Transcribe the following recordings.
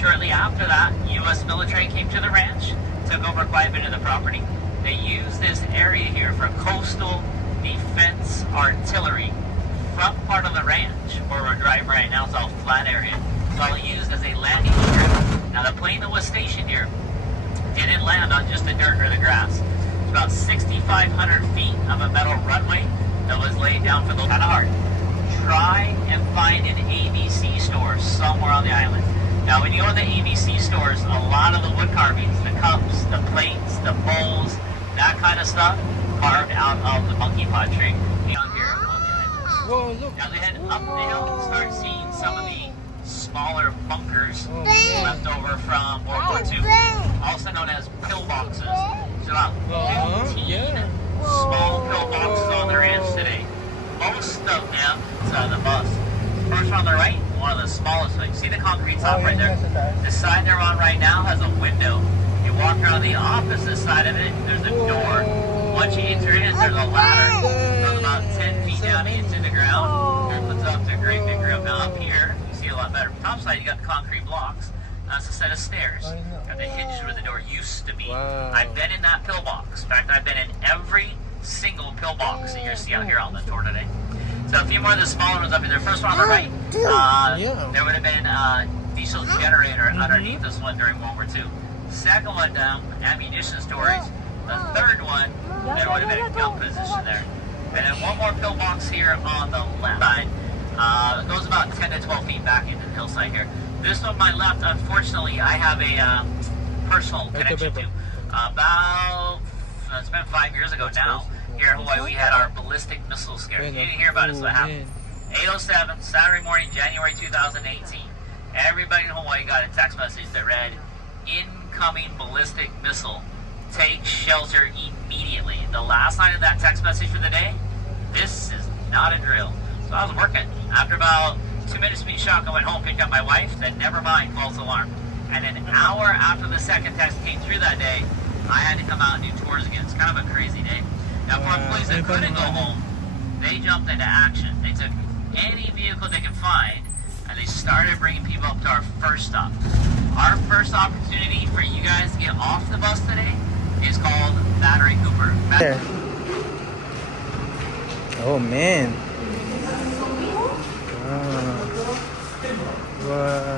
Shortly after that, U.S. military came to the ranch, took over quite a bit of the property. They used this area here for coastal defense artillery. Front part of the ranch, where we're driving right now, is all flat area. It's all used as a landing strip. Now the plane that was stationed here didn't land on just the dirt or the grass. It's about 6,500 feet of a metal runway that was laid down for the kind of hard. Try and find an ABC store somewhere on the island. Now when you go to the ABC stores, a lot of the wood carvings, the cups, the plates, the bowls, that kind of stuff, carved out of the monkey pod tree. Down here on the island. Whoa, look. Now they head up the hill and start seeing some of the smaller bunkers left over from World War II, also known as pillboxes. There's about 15 small pillboxes on the ranch today. Most of them is on the bus. First one on the right, one of the smallest ones. See the concrete top right there? The side they're on right now has a window. You walk around the opposite side of it, there's a door. Once you enter in, there's a ladder. Goes about 10 feet down into the ground. Opens up to a great big room. Now up here, you see a lot better. Top side, you got the concrete blocks. That's a set of stairs. Got the hinge where the door used to be. Wow. I've been in that pillbox. In fact, I've been in every single pillbox that you're see out here on the tour today. So a few more of the smaller ones up here. The first one on the right, there would have been a diesel generator underneath this one during World War II. Second one down, ammunition storage. The third one, there would have been a gun position there. And then one more pillbox here on the left side. It goes about 10 to 12 feet back into the hillside here. This one, my left, unfortunately, I have a personal connection to. It's been 5 years ago now. Here in Hawaii, we had our ballistic missile scare. You didn't hear about it, so it happened. 8:07, Saturday morning, January 2018. Everybody in Hawaii got a text message that read, "Incoming ballistic missile. Take shelter immediately." The last line of that text message for the day, "This is not a drill." So I was working. After about 2 minutes of being shocked, I went home, picked up my wife, said, "Never mind, false alarm." And an hour after the second text came through that day, I had to come out and do tours again. It's kind of a crazy day. Now, for employees that couldn't go home, they jumped into action. They took any vehicle they could find, and they started bringing people up to our first stop. Our first opportunity for you guys to get off the bus today is called Battery Cooper. Oh, man. Wow.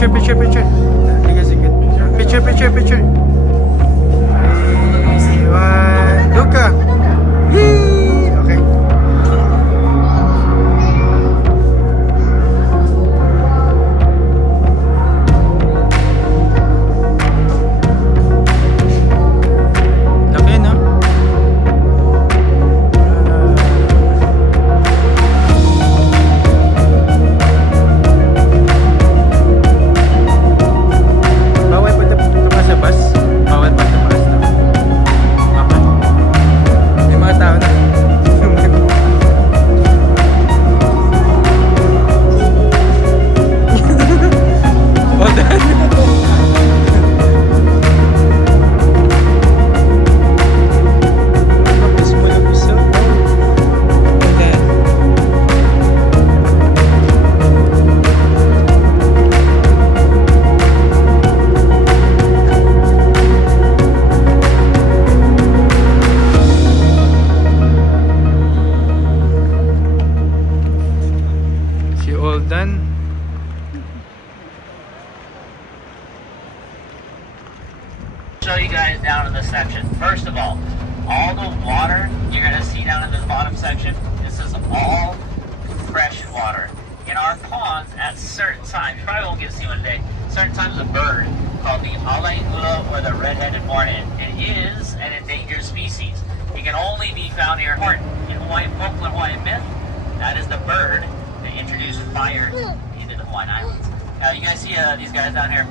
Picture, picture, picture. Sige, sige. Picture, picture, picture. 3, 1, Luka. Yee! Okay. Laki, no? Bawal pa tumaas sa bus? Bawal pa tumaas na? Okay. May mga tao na. Hold on. Mabis mo na gusto. Hold on. Si Oldan. Show you guys down in this section. First of all the water you're gonna see down in this bottom section, this is all fresh water. In our ponds, at certain times, you probably won't get to see one today, certain times a bird called the alaingula or the red-headed martin. It is an endangered species. It can only be found here in Hawaiian folklore, Hawaiian myth. That is the bird that introduced fire into the Hawaiian Islands. Now you guys see these guys down here.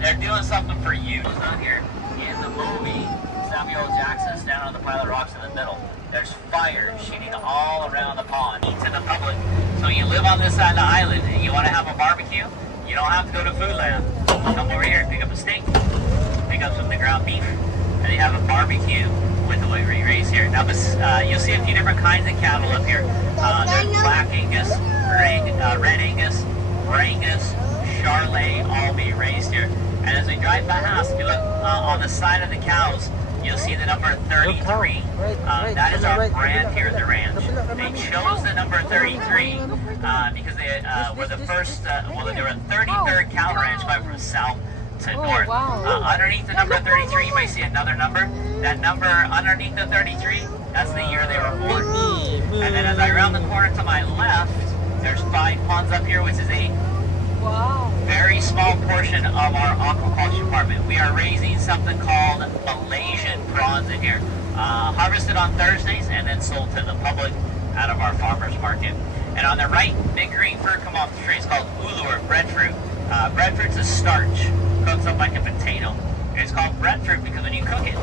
They're doing something for you. Down here in the movie, Samuel Jackson's down on the pile of rocks in the middle. There's fire shooting all around the pond to the public. So you live on this side of the island and you want to have a barbecue, you don't have to go to Foodland. Come over here, pick up a steak, pick up some of the ground beef, and you have a barbecue with the way we raise here. Now this, you'll see a few different kinds of cattle up here. There's Black Angus, Red Angus, Brangus, Charolais, all being raised here. And as we drive past, if you look on the side of the cows, you'll see the number 33. That is our brand here at the ranch. They chose the number 33 because they were the first, well, they were a 33rd cow ranch going from south to north. Wow. Underneath the number 33, you may see another number. That number underneath the 33, that's the year they were born. And then as I round the corner to my left, there's 5 ponds up here, which is a very small portion of our aquaculture department. We are raising something called Malaysian prawns in here. Harvested on Thursdays and then sold to the public out of our farmers market. And on the right, big green fruit come off the tree. It's called ulu or breadfruit. Breadfruit's a starch, cooks up like a potato. It's called breadfruit because when you cook it,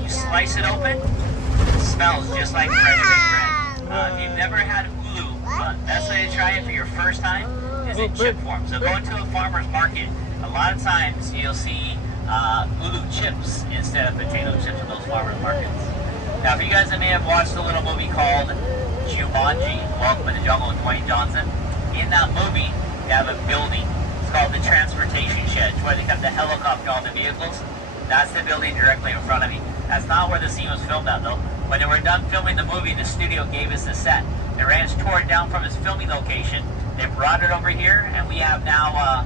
you slice it open, it smells just like fresh baked bread. If you've never had ulu, best way to try it for your first time is in chip form. So go into a farmer's market, a lot of times you'll see ulu chips instead of potato chips in those farmer's markets. Now, for you guys that may have watched a little movie called Jumanji, Welcome to the Jungle with Dwayne Johnson, in that movie, they have a building. It's called the Transportation Shed, where they kept the helicopter on the vehicles. That's the building directly in front of me. That's not where the scene was filmed at, though. When they were done filming the movie, the studio gave us the set. The ranch tore it down from its filming location. They brought it over here, and we have now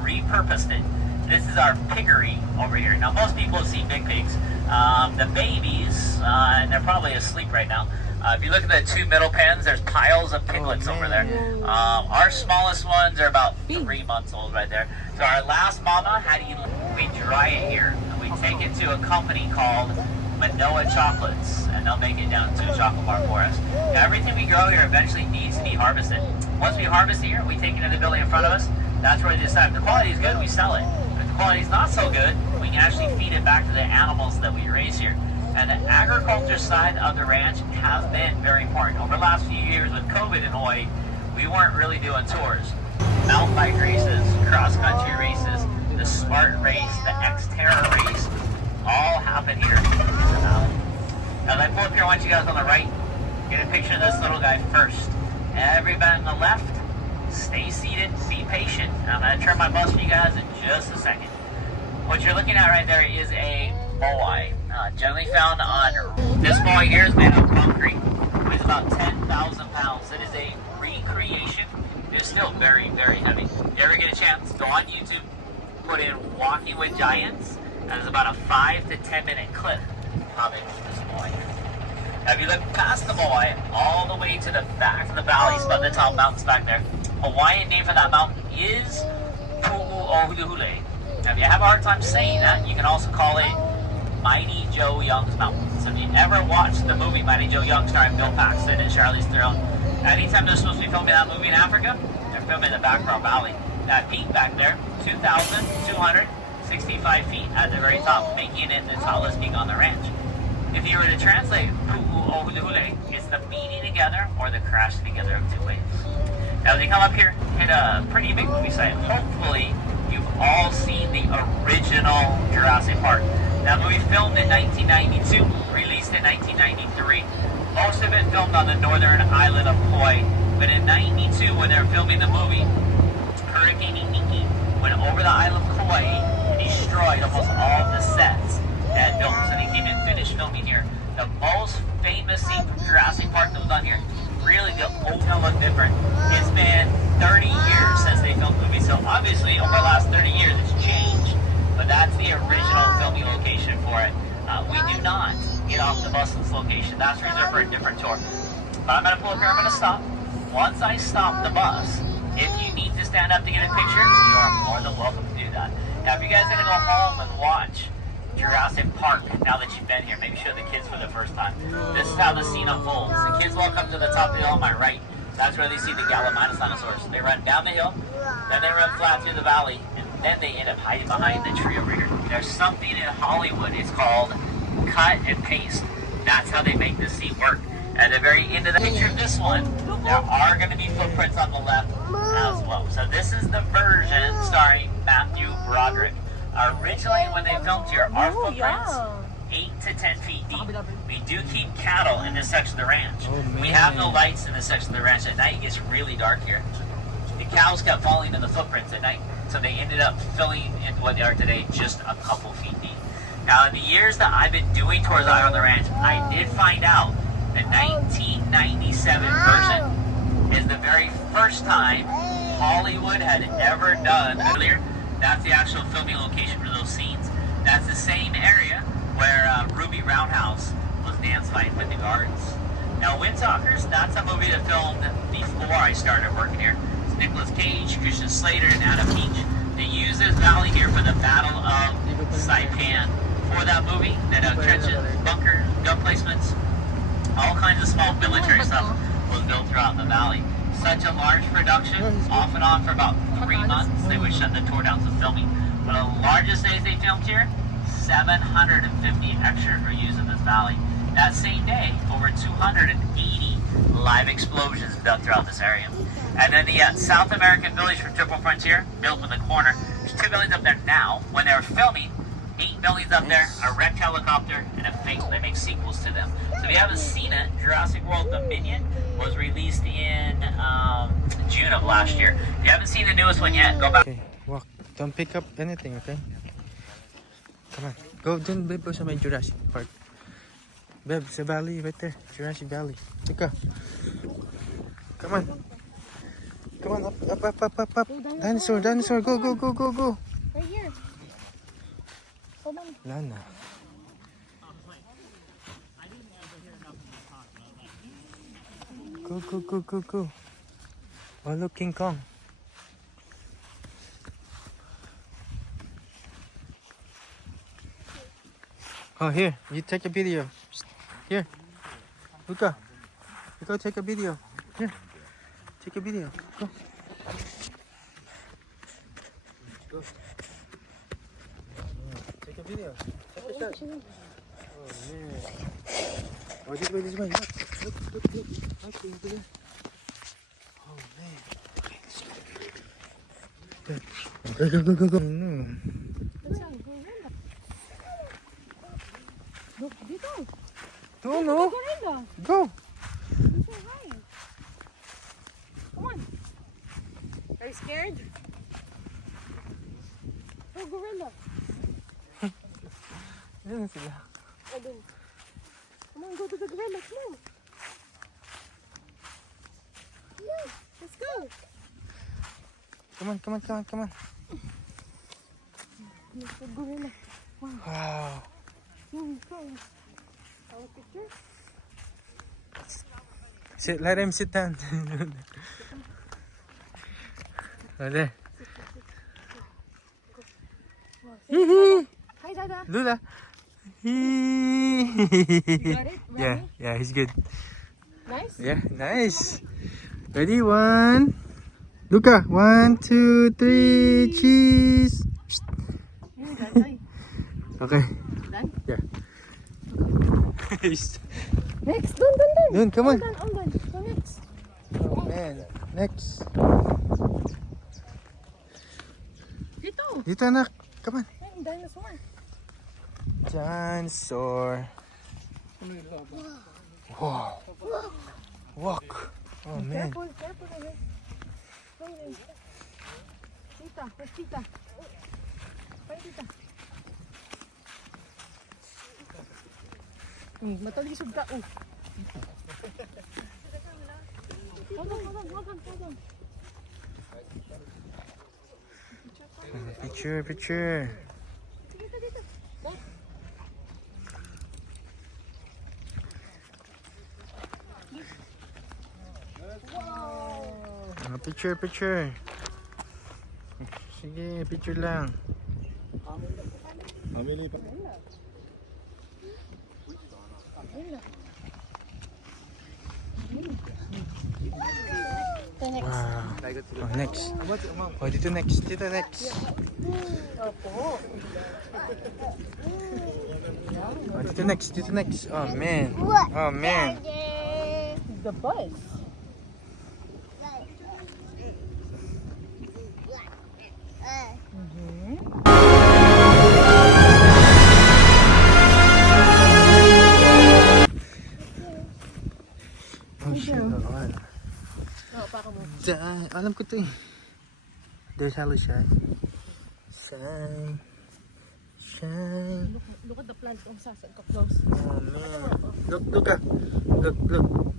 repurposed it. This is our piggery over here. Now, most people have seen big pigs. The babies, and they're probably asleep right now. If you look at the 2 middle pens, there's piles of piglets over there. Our smallest ones are about 3 months old right there. So our last mama had to eat. We dry it here, and we take it to a company called Manoa Chocolates, and they'll make it down to a chocolate bar for us. Now, everything we grow here eventually needs to be harvested. Once we harvest it here, we take it to the building in front of us. That's where we decide if the quality is good, we sell it. If the quality is not so good, we can actually feed it back to the animals that we raise here. And the agriculture side of the ranch has been very important. Over the last few years with COVID in Hawaii, we weren't really doing tours. Mountain bike races, cross-country races, the Spartan race, the Xterra race, all happen here in the valley. As I pull up here, I want you guys on the right, get a picture of this little guy first. Everybody on the left, stay seated, be patient. I'm going to turn my bus for you guys in just a second. What you're looking at right there is a moai, generally found on, this moai here is made of concrete, weighs about 10,000 pounds. It is a recreation. This still very, very heavy. If you ever get a chance, go on YouTube, put in Walking with Giants, and there's about a 5 to 10 minute clip how they move this Moai here. Now, if you look past the Moai, all the way to the back of the valleys, above the top mountains back there, Hawaiian name for that mountain is Pu'u'ohuluhule. Now, if you have a hard time saying that, you can also call it Mighty Joe Young's Mountain. So if you ever watched the movie Mighty Joe Young starring Bill Paxton and Charlize Theron, anytime they're supposed to be filming that movie in Africa, they're filming in the Backrow Valley. That peak back there, 2,265 feet at the very top, making it the tallest peak on the ranch. If you were to translate Pu'u'ohuluhule, it's the meeting together or the crashing together of two waves. Now, as you come up here, hit a pretty big movie site. Hopefully, you've all seen the original Jurassic Park. That movie filmed in 1992, released in 1993. Most of it filmed on the northern island of Hawaii. But in 92, when they were filming the movie, Hurricane Iniki went over the island of Hawaii and destroyed almost all of the sets that filmed. So they came and finished filming here. The most famous scene from Jurassic Park that was on here, really the old look different. It's been 30 years since they filmed the movie. So obviously, over the last 30 years, it's changed. But that's the original filming location for it. We do not get off the bus at this location. That's reserved for a different tour. But I'm going to pull up here. I'm going to stop. Once I stop the bus, if you need to stand up to get a picture, you are more than welcome to do that. Now, if you guys are going to go home and watch Jurassic Park, now that you've been here, maybe show the kids for the first time. This is how the scene unfolds. The kids walk up to the top of the hill on my right. That's where they see the Gallimimus. They run down the hill, then they run flat through the valley, and then they end up hiding behind the tree over here. There's something in Hollywood, it's called cut and paste. That's how they make this scene work. At the very end of the picture of this one, there are going to be footprints on the left as well. So this is the version starring Matthew Broderick. Originally, when they filmed here, our footprints 8 to 10 feet deep. We do keep cattle in this section of the ranch. We have no lights in this section of the ranch. At night, it gets really dark here. The cows kept falling in the footprints at night, so they ended up filling into what they are today, just a couple feet deep. Now, in the years that I've been doing tours out on the ranch, I did find out the 1997 version is the very first time Hollywood had ever done earlier. That's the actual filming location for those scenes. That's the same area where Ruby Roundhouse was dance fighting with the guards. Now, Windtalkers, that's a movie that filmed before I started working here. It's Nicolas Cage, Christian Slater, and Adam Peach. They used this valley here for the Battle of Saipan. For that movie, that trenches, bunkers, gun placements, all kinds of small military stuff was built throughout the valley. Such a large production, off and on for about 3 months. They would shut the tour down to filming. But the largest days they filmed here, 750 extras were used in this valley. That same day, over 280 live explosions built throughout this area. And then the South American village from Triple Frontier, built in the corner. There's 2 buildings up there now. When they were filming, 8 buildings up there, a wrecked helicopter, and a fake. They make sequels to them. So if you haven't seen it, Jurassic World Dominion was released in June of last year. If you haven't seen the newest one yet, go back. Okay, walk. Don't pick up anything, okay? Come on. Go dun, babe, sa may Jurassic Park. Babe, sa valley, right there. Jurassic Valley. Tika. Come on. Come on, up. Dinosaur. Go. Right here. Hold on. Lana. Go. Oh, look, King Kong. Oh, here, you take a video. Here, Luca, you go take a video. Here, take a video. Go. Take a video. Take a shot. Oh man. Oh, this way. Look. Okay, over there. Oh man. Okay, let's go. Go. No. Look, dito. Don't know. Gorilla. Go. You say hi. Come on. Are you scared? Oh, gorilla. Yan sila. Oh, dun. Come on, go to the gorilla. Come on. Yeah, let's go. Come on, come on, come on, come on. Mr. Gorilla. Wow. Our picture? Sit, let him sit down. Oh, there. Hee Hi, Dada. Lula. You got it? Yeah, Ready? yeah, he's good. Nice? Yeah, nice. Ready? One. Luca. 1, 2, 3. Cheese. Done. Okay. Done? Yeah. Next, done. Dun, come on. All done. Go next. Oh man. Next. Dito. Dito anak. Come on. Ay, dinosaur. Dinosaur. Wow. Walk. Oh man. Careful. Tita, where's Tita? Find Tita. Matalisod ka. Oh. Hold on. Picture. Picture. Sige, picture lang. Wow. Oh, next. Oh, dito next. Oh, dito next. Oh, man. The bus. Oh, shit. Oh, Baka mo. alam ko to eh. There's hello shy. Look at the plant. Ang sasan ka close. Oh man. Look.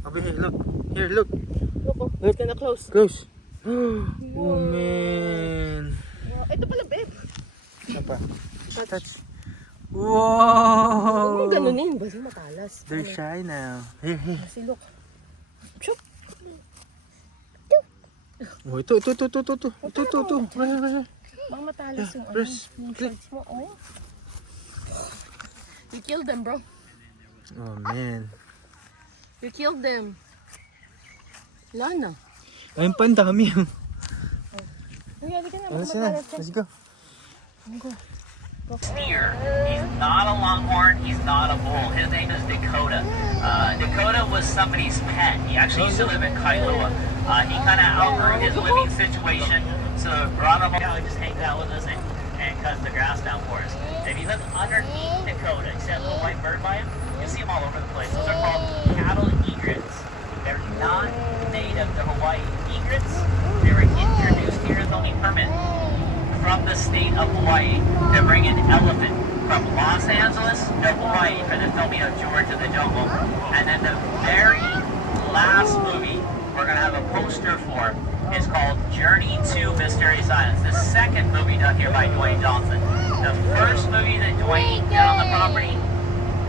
Over here, look. Here, look. Look, oh. Look na close. Close. Oh man. Ito pala, babe. Ano pa? Touch. Wow. Ganunin. Basta matalas. They're shy now. Here. Kasi look. Chup. Oh, ito. Right. Mga matalas yung press. yung Click. shorts mo. Oh. You killed them, bro. Oh man. You killed them. Lana. Ayun pa, ang dami. Hindi ka na. Ano sila? Let's go. Steer. He's not a longhorn. He's not a bull. His name is Dakota. Dakota was somebody's pet. He actually used to live in Kailua. He kind of outgrew his living situation, so brought him out. He just hangs out with us and cuts the grass down for us. If you look underneath Dakota, you see that little white bird by him? You'll see them all over the place. Those are called cattle egrets. They're not native to Hawaii. Egrets, they were introduced here as only permit from the state of Hawaii to bring an elephant from Los Angeles to Hawaii for the filming of George of the Jungle. And then the very last movie we're going to have a poster for is called Journey to Mysterious Islands. The second movie done here by Dwayne Johnson. The first movie that Dwayne did on the property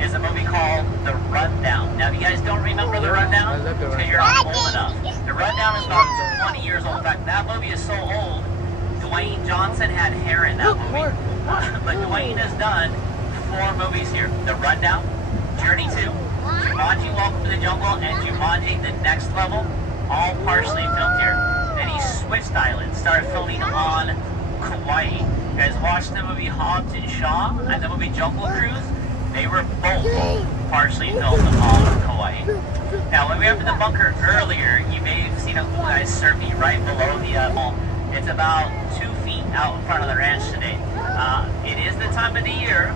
is a movie called The Rundown. Now, if you guys don't remember The Rundown, because you're not old enough. The Rundown is about 20 years old. In fact, that movie is so old, Dwayne Johnson had hair in that movie. But Dwayne has done 4 movies here. The Rundown, Journey 2, Jumanji Welcome to the Jungle, and Jumanji The Next Level, all partially filmed here. Then he switched islands, started filming on Kauai. You guys watched the movie Hobbs and Shaw and the movie Jungle Cruise? They were both partially filmed on Kauai. Now, when we were up in the bunker earlier, you may have seen a little guy surfing right below the mall. It's about 2 feet out in front of the ranch today. It is the time of the year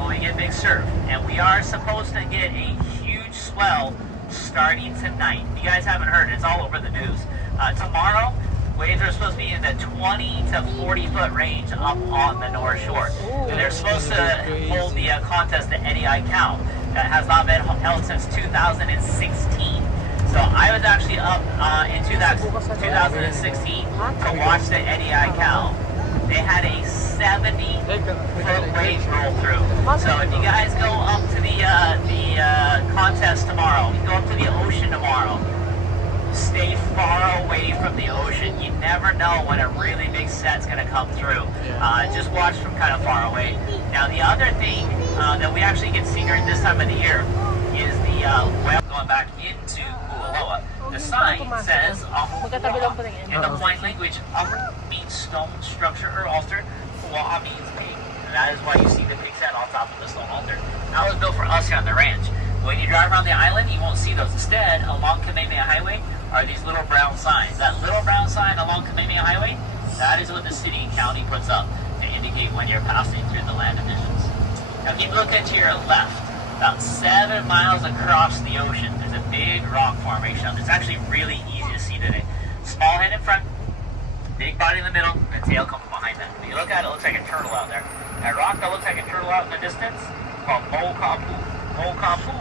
when we get big surf, and we are supposed to get a huge swell starting tonight. If you guys haven't heard, it's all over the news. Tomorrow, waves are supposed to be in the 20 to 40 foot range up on the North Shore. And they're supposed to hold the contest at Eddie Aikau. That has not been held since 2016. So So I was actually up in 2016 to watch the Eddie Aikau. They had a 70-foot wave roll through. So if you guys go up to the contest tomorrow, you go up to the ocean tomorrow, stay far away from the ocean. You never know when a really big set's going to come through. Just watch from kind of far away. Now the other thing that we actually get to see during this time of the year is the whale going back into Kualoa. The sign says in the Hawaiian language, Ahu means stone structure or altar, Kuaha means pig. And that is why you see the pig's head on top of the stone altar. That was built for us here on the ranch. When you drive around the island, you won't see those. Instead, along Kamehameha Highway are these little brown signs. That little brown sign along Kamehameha Highway, that is what the city and county puts up to indicate when you're passing through the land divisions. Now, if you look at your left, about 7 miles across the ocean, there's a big rock formation. It's actually really easy to see today. Small head in front, big body in the middle, and tail comes behind that. When you look at it, it looks like a turtle out there. That rock that looks like a turtle out in the distance, called Mokapu. Mokapu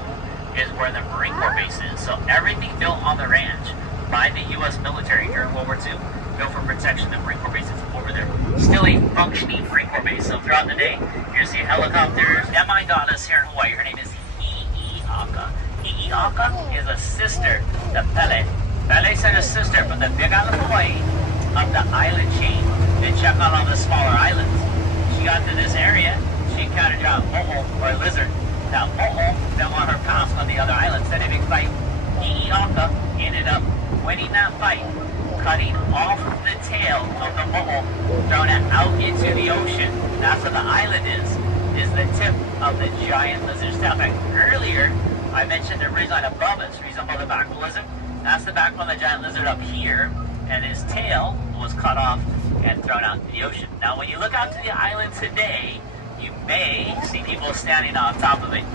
is where the Marine Corps base is. So everything built on the ranch by the U.S. military during World War II, built for protection. The Marine Corps base is over there. Still a functioning Marine Corps base. So throughout the day, you're going to see helicopters. Demi goddess here in Hawaii, her name is Hi'iaka. Hi'iaka is a sister to Pele. Pele sent a sister from the Big Island of Hawaii up the island chain to check on all the smaller islands. She got to this area, she encountered a mo'o, or a lizard. That mo'o didn't want her passed on the other islands. Had a big fight. Hi'iaka ended up winning that fight, cutting off the tail of the mo'o, throwing it out into the ocean. That's where the island is the tip of the giant lizard's tail. In fact, earlier, I mentioned the ridgeline above us resembled the backbone lizard. That's the backbone of the giant lizard up here, and his tail was cut off and thrown out into the ocean. Now, when you look out to the island today, you may see people standing on top of it.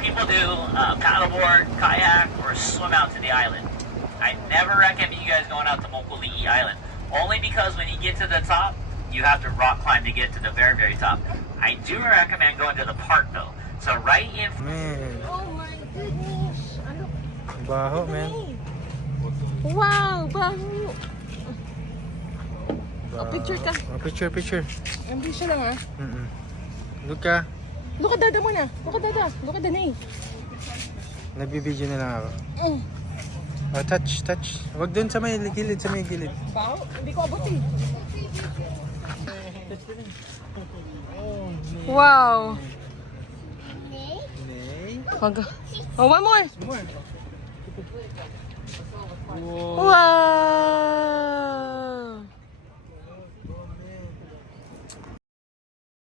People do paddleboard, kayak, or swim out to the island. I never recommend you guys going out to Mokuli'i Island, only because when you get to the top, you have to rock climb to get to the very, very top. I do recommend going to the park though. So right in... Man, Oh my goodness. Ano? baho, man. Wow, bago. Oh, picture ka. Oh, picture. Ang bisa lang ah. Look ka. Look at dada mo na. Look at dada. Look at the name. Nagbibideo na lang ako. Oh, touch. Wag dun sa may gilid, Bao? Hindi ko abot eh. Wow. Wag. Oh, one more. Wow.